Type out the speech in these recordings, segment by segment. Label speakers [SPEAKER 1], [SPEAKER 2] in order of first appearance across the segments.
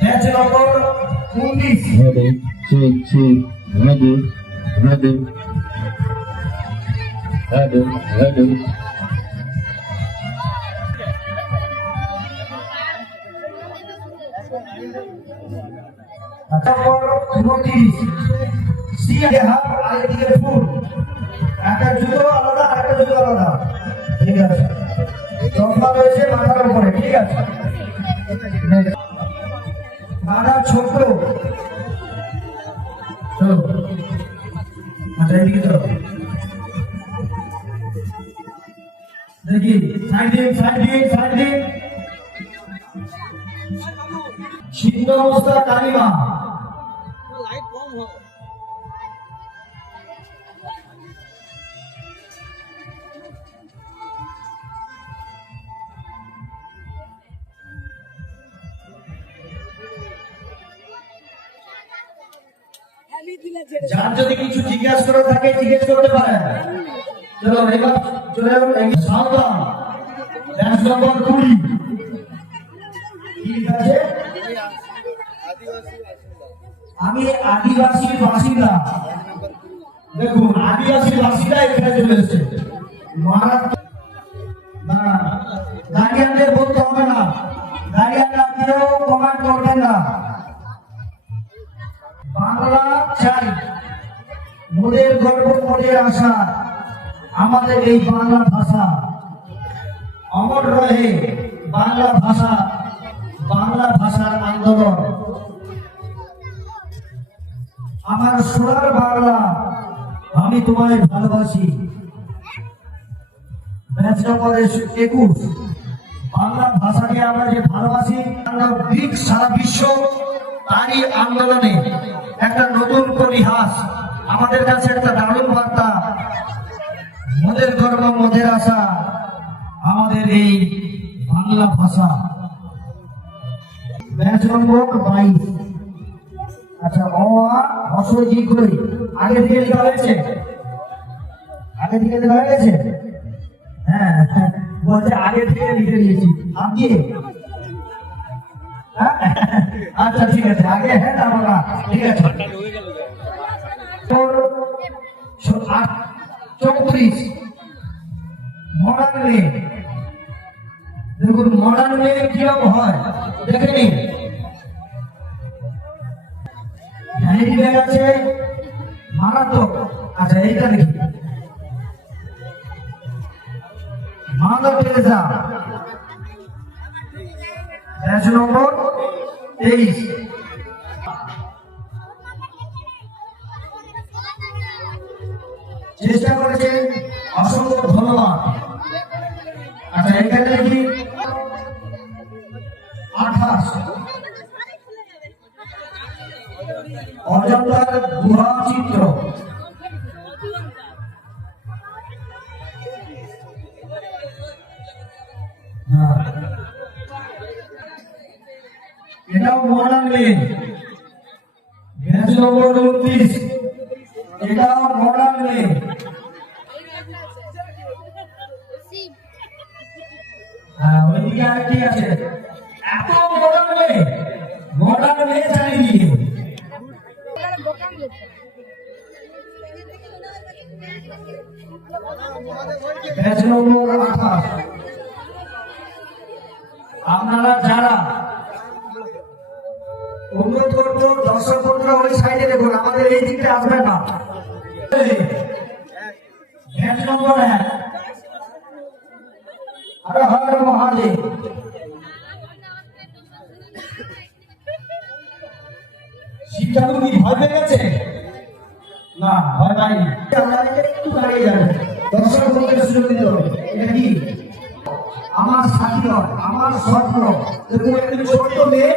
[SPEAKER 1] Match নম্বর উনিশ একটা জুতো আলাদা একটা জুতো আলাদা ঠিক আছে চশমা রয়েছে মাথার উপরে, ঠিক আছে? দাদা ছোট চলো। আচ্ছা দেখি, সাইড দিন, সাইড ছিন্ন অবস্থা কালিমা। যদি কিছু জিজ্ঞাসা করা থাকে, জিজ্ঞেস করতে পারেন। চলো এবার চলে যাব সাবধান ব্যাচ নম্বর কুড়ি ঠিক আছে? আমি আদিবাসী বাসিন্দা। দেখুন, আদিবাসী বাসিন্দা এখানে চলে এসছে। মারাত্মক। বলতে হবে না। গার্ডিয়ানরা কেউ কমেন্ট করবেন না। বাংলা চাই। মোদের গর্ব মোদের আসা আমাদের এই বাংলা ভাষা। অমর রহে বাংলা ভাষা, বাংলা ভাষার আন্দোলন। আমার সোনার বাংলা, আমি তোমায় ভালোবাসি। ব্যাচ একুশ। বাংলা ভাষাকে আমরা যে ভালোবাসি আমরা সারা বিশ্ব তারই আন্দোলনে একটা নতুন পরিহাস আমাদের কাছে একটা দারুণ বার্তা। মোদের গর্ব মোদের আশা, আমাদের এই বাংলা ভাষা। ব্যাচ নম্বর বাইশ। আচ্ছা অ, আ হস্র জি করে আগে থেকে লেখা হয়েছে? আগে থেকে লেখা হয়ে গেছে হ্যাঁ বলছে আগে থেকে লিখে নিয়েছি। দিয়ে? হ্যাঁ? আচ্ছা ঠিক আছে। আগে হ্যাঁ তারপর ঠিক আছে। চৌত্রিশ মডার্ন মেয়ে দেখুন মডার্ন মেয়ে কীরকম হয়? দেখে নিন। ভ্যানিটি ব্যাগ আছে, মারাত্মক। আচ্ছা এইটা দেখি। Mother Teresa. ব্যাচ নম্বর, তেইশ। চেষ্টা করেছেন অসংখ্য ধন্যবাদ। আচ্ছা এখানে দেখি আঠাশ। অজন্তার গুহা চিত্র। হ্যাঁ। এটাও মডার্ন লেন। ব্যাচ নম্বর আঠাশ। আপনারা যারা না। শিক্ষাগুরু কি ভয় পেয়ে গেছে? না, ভয় পাইনি। একটু দাঁড়িয়ে যাবেন দর্শক বন্ধুদের সুযোগ দিতে হবে এটা কি আমার সাথী আমার স্বপ্ন দেখুন একটি ছোট্ট মেয়ে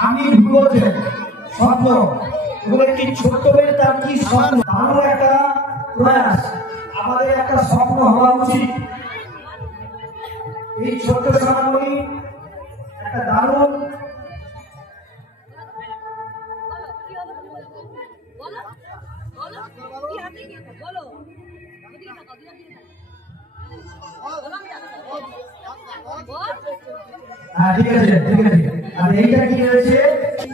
[SPEAKER 1] আমি ভুলোতে স্বপ্ন এবং একটি ছোট্ট মেয়ে তার কি স্বপ্ন তারও একটা প্রয়াস আমাদের একটা স্বপ্ন হওয়া উচিত এই ছোট্ট সোনামণি একটা দারুণ
[SPEAKER 2] বলো
[SPEAKER 1] হ্যাঁ ঠিক আছে ঠিক আছে। আর এইটা কি রয়েছে?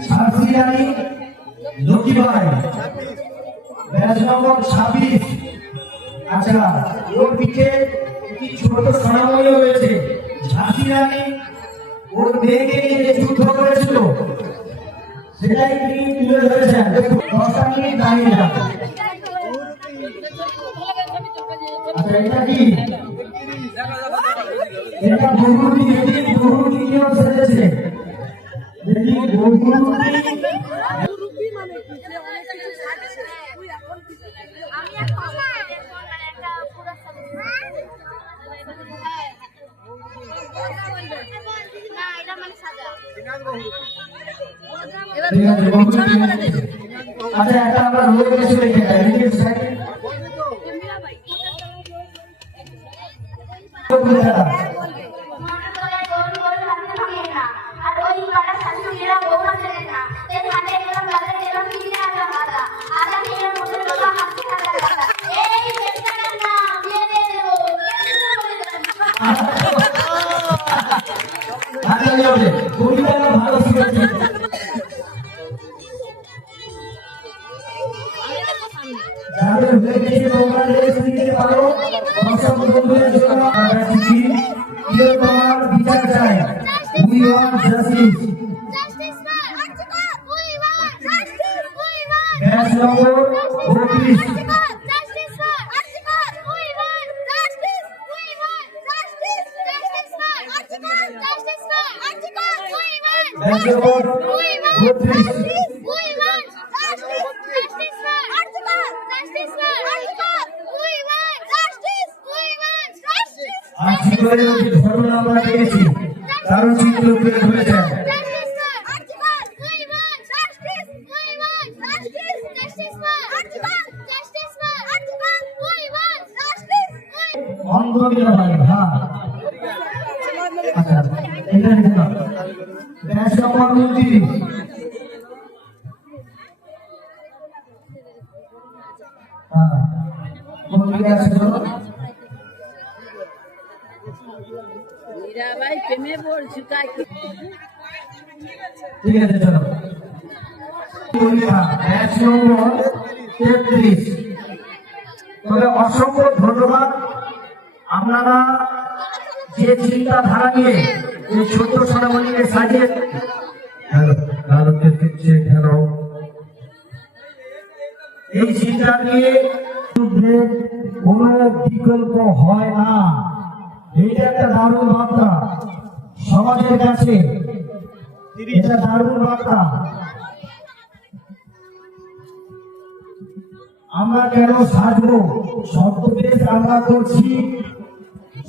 [SPEAKER 1] শামসি রানী লক্ষ্মীবাই ব্যাচ নম্বর ছাব্বিশ। আচ্ছা ওর পিঠে কি ছোট সোনাময়ী রয়েছে। ঝাঁসি রানী ওর মেয়েকে নিয়ে যে যুদ্ধ করেছিল, সেটাই তিনি তুলে ধরেছেন। দেখুন, দশটা মিনিট দাঁড়িয়ে যান আচ্ছা এটা কি? এটা বহুরূপী দেখি বহুরূপী কেউ সেজেছে দেখি বহুরূপী
[SPEAKER 2] আমি মানে একটা পুরো না এটা মানে সাজা।
[SPEAKER 1] ঠিক আছে বহুরূপী আচ্ছা এটা আমরা রয়ে গেছিল এটা এদিকে সাইড
[SPEAKER 2] মনে for article we want
[SPEAKER 1] batch number বত্রিশ
[SPEAKER 2] justice we want justice justice for article justice for article we want justice we want justice
[SPEAKER 1] আর শিখরের যে ধর্ম আমরা পেয়েছি তারও চিত্র তুলে ধরেছেন
[SPEAKER 2] justice! Justice for
[SPEAKER 3] প্রেমে তাই
[SPEAKER 1] ঠিক আছে, চলো। অসংখ্য ধন্যবাদ। আপনারা যে চিন্তাধারা নিয়ে এই ছোট্ট সোনামণিকে সাজিয়ে এই চিন্তা নিয়ে কোনো বিকল্প হয় না। এইটা একটা দারুণ বার্তা সমাজের কাছে। এটা দারুণ বার্তা। আমরা কেন সাজবো? সত্যদেশ আমরা করছি।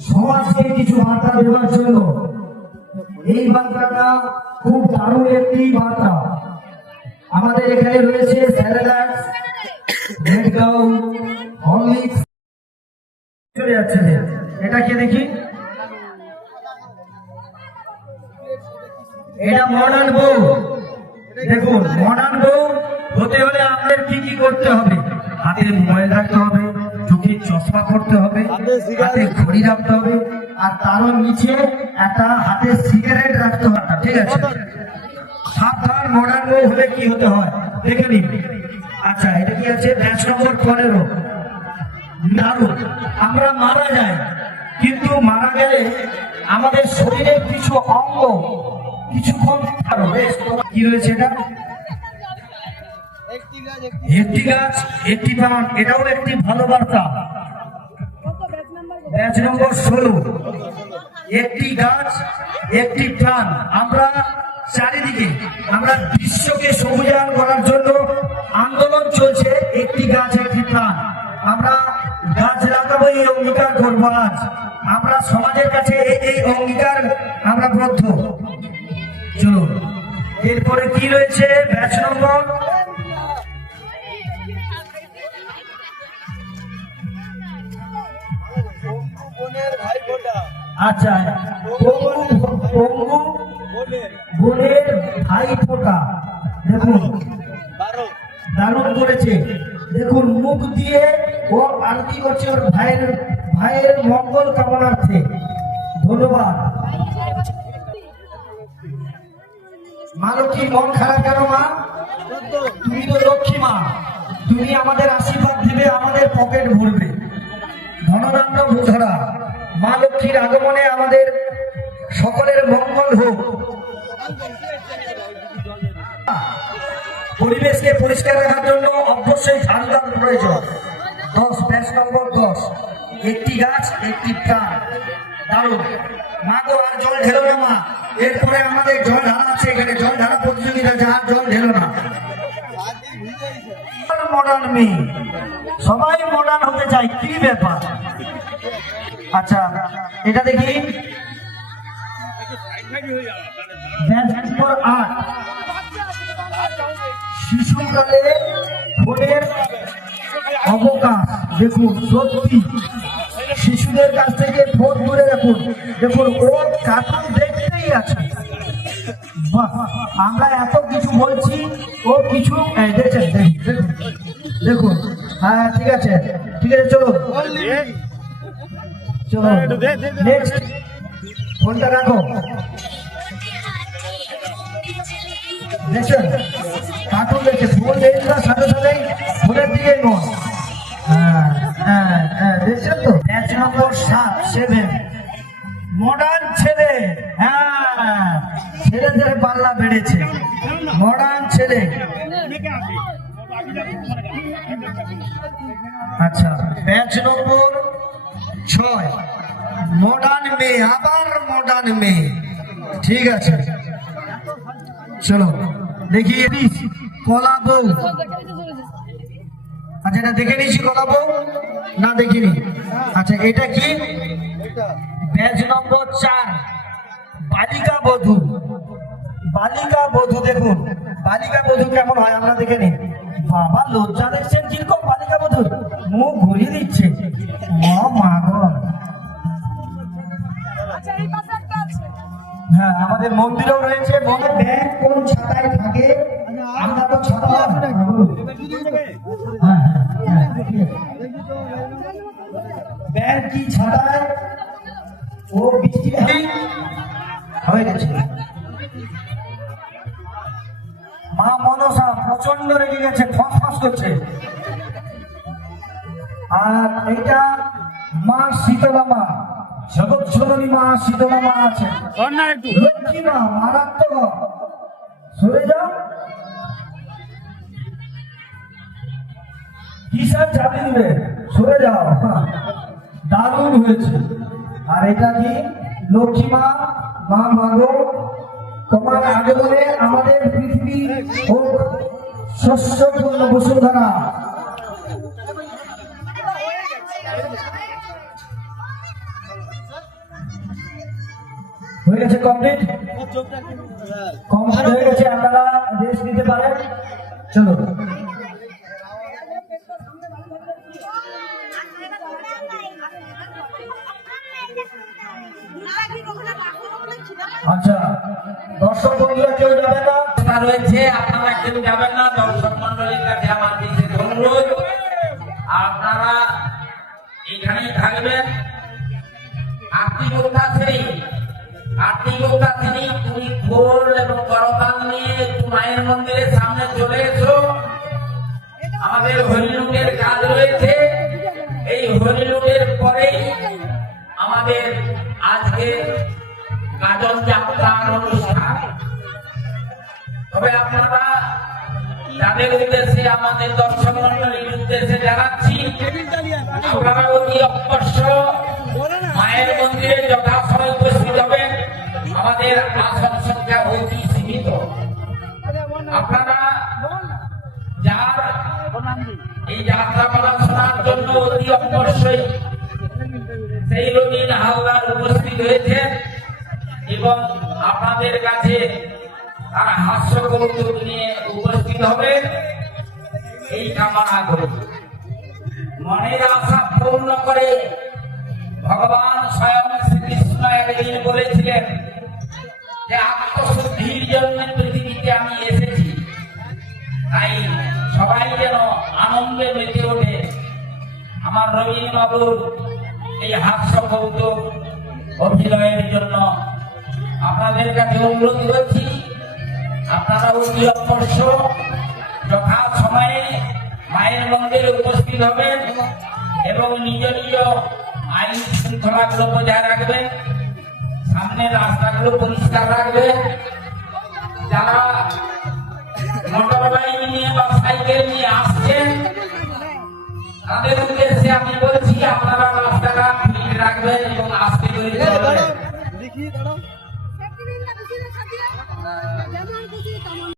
[SPEAKER 1] সমাজকে কিছু বার্তা দেওয়ার জন্য। এই বার্তাটা খুব দারুণ একটি বার্তা। আমাদের এখানে রয়েছে স্যারেলাক্স রেডগাউ হরলিক্স চলে যাচ্ছে। এটা কে দেখি। এটা মডার্ন বউ। দেখুন মডার্ন বউ হতে হলে আমাদের কি কি করতে হবে? হাতে মোবাইল রাখতে হবে চোখে চশমা করতে হবে হাতে ঘড়ি রাখতে হবে আর তারও নিচে একটা হাতে সিগারেট রাখতে হবে ঠিক আছে? সাবধান মডার্ন বউ হলে কি হতে হয়? দেখে নিন। আচ্ছা এটা কি আছে? ব্যাচ নম্বর পনেরো। দারুণ। আমরা মারা যাই। কিন্তু মারা গেলে আমাদের শরীরের কিছু অঙ্গ কিছুক্ষণ কি রয়েছে এটা? একটি গাছ একটি প্রাণ এটাও একটি ভালো বার্তা। ব্যাচ নম্বর ষোলো। একটি গাছ একটি প্রাণ। আমরা চারিদিকে আমরা বিশ্বকে সবুজায়ন করার জন্য আন্দোলন চলছে একটি গাছ একটি প্রাণ। আমরা লাগাবো এই অঙ্গীকার করব আজ। আমরা সমাজের কাছে এই অঙ্গীকার আমরা বদ্ধ। চলুন, এরপরে কি রয়েছে? Batch number? আচ্ছা মা মন খারাপ কেন, মা? তুমি তো লক্ষ্মী মা। তুমি আমাদের আশীর্বাদ দিবে, আমাদের পকেট ভরবে। ভূধরা মা লক্ষ্মীর আগমনে আমাদের সকলের মঙ্গল হোক। পরিবেশকে পরিষ্কার রাখার জন্য অবশ্যই ঝাড়ুদার প্রয়োজন। দশ, ব্যাস নম্বর দশ। একটি গাছ, একটি প্রাণ। দারুণ। মা গো, আর জল ঢেলো না, মা। এরপরে আমাদের জল ঢালা প্রতিযোগিতা আর জল ঢেলো না। মডার্ন মেয়ে, সবাই মডার্ন হতে চায়, কি ব্যাপার? আচ্ছা এটা দেখি। শিশুকালে ফোনের অবকাশ, দেখুন, সত্যি। শিশুদের কাছ থেকে ফোন দূরে রাখুন। দেখুন, ও কার্টুন দেখতেই আছে। আমরা এত কিছু বলছি ও কিছু দেখুন, হ্যাঁ ঠিক আছে ঠিক আছে চলো চলো নেক্সট ফোনটা রাখো। দেখছেন? কার্টুন দেখছে ফোন দেখে না সাথে সাথেই ফোনের দিকে মন হ্যাঁ হ্যাঁ হ্যাঁ দেখছেন তো? ব্যাচ নম্বর সাত সেভেন মডার্ন ছেলে হ্যাঁ ছেলেদের পাল্লা বেড়েছে মডার্ন ছেলে। আচ্ছা ব্যাচ নম্বর ছয়। মডার্ন মেয়ে, আবার মডার্ন মেয়ে। ঠিক আছে। চলো, দেখি এদিস কলা বউ। আচ্ছা এটা দেখে নিয়েছি কলা বউ? না, দেখিনি। আচ্ছা এটা কি? ব্যাচ নম্বর চার, বালিকা বধূ। বালিকা বধূ দেখুন। বালিকা বধূ কেমন হয় আমরা দেখে নিন বাবা লজ্জা দেখছেন কীরকম বালিকা বধূ? মুখ ঘুরিয়ে দিচ্ছে। ও মা গো। হ্যাঁ আমাদের মন্দিরেও রয়েছে। বলে ব্যাগ কোন ছাতায় থাকে। আমরা তো ছাতা হ্যাঁ, হ্যাঁ, হ্যাঁ। ব্যাগ কি ছাতায়? ও বৃষ্টি হয়ে গেছে। প্রচণ্ড রেগে গেছে ফসফস করছে। আর এটা মা শীতলা মা জগৎ জননী মা শীতলা মা আছে লক্ষ্মী মা মারাত্মক। সরে যাও কিসের চাবি দিবে সরে যাও। হ্যাঁ, দারুণ হয়েছে। আর এটা কি? লক্ষ্মী মা মা মাগো। তোমার আগে বলে আমাদের পৃথিবী শস্যপূর্ণ বসুন্ধরা। হয়ে গেছে কমপ্লিট কমপ্লিট হয়ে গেছে, আপনারা রেস্ট নিতে পারেন। চলো। আচ্ছা দর্শক বন্ধুরা কেউ যাবে না?
[SPEAKER 4] রয়েছে, আপনারা কেউ যাবেন। এখানেই থাকবেন আত্মীয়তা শ্রেণি আত্মীয়তা শ্রেণি তুমি খোল এবং করতাল নিয়ে মায়ের মন্দিরের সামনে চলে এসো। আমাদের হরিলুটের কাজ রয়েছে। এই হরিলুটের পরেই আমাদের আজকে গাজন যাত্রার অনুষ্ঠান। তবে আপনারা যাদের উদ্দেশ্যে আমাদের দর্শক মন্ডলীর উদ্দেশ্যে জানাচ্ছি, আপনারা অতি অবশ্য মায়ের মন্দিরে যথাসময় উপস্থিত হবেন। আমাদের আসন সংখ্যা অতি সীমিত। আপনারা যার এই যাত্রা পালা জন্য অতি অবশ্যই সেই রঙিন হালদার উপস্থিত হয়েছেন এবং আপনাদের কাছে তারা হাস্য কৌতুক নিয়ে উপস্থিত হবে। এই কামনা করি মনের আশা পূর্ণ করে ভগবান স্বয়ং শ্রীকৃষ্ণ একদিন বলেছিলেন যে আত্মশুদ্ধির জন্য পৃথিবীতে আমি এসেছি। তাই সবাই যেন আনন্দে মেতে ওঠে। আমার রবীন্দ্রবাবুর এই হাস্যকৌত অভিনয়ের জন্য আপনাদের কাছে অনুরোধ করছি। আপনারা অতি অস্পর্শ যথা সময়ে মায়ের মন্দিরে উপস্থিত হবেন এবং নিজ নিজ আইন শৃঙ্খলাগুলো বজায় রাখবেন সামনের রাস্তাগুলো পরিষ্কার রাখবেন। যারা মোটর বাইক নিয়ে বা সাইকেল নিয়ে আসছেন তাদের উদ্দেশ্যে আমি বলছি আপনারা রাস্তাঘাট ঠিক রাখবেন এবং আস্তে
[SPEAKER 5] Jadi, 咱们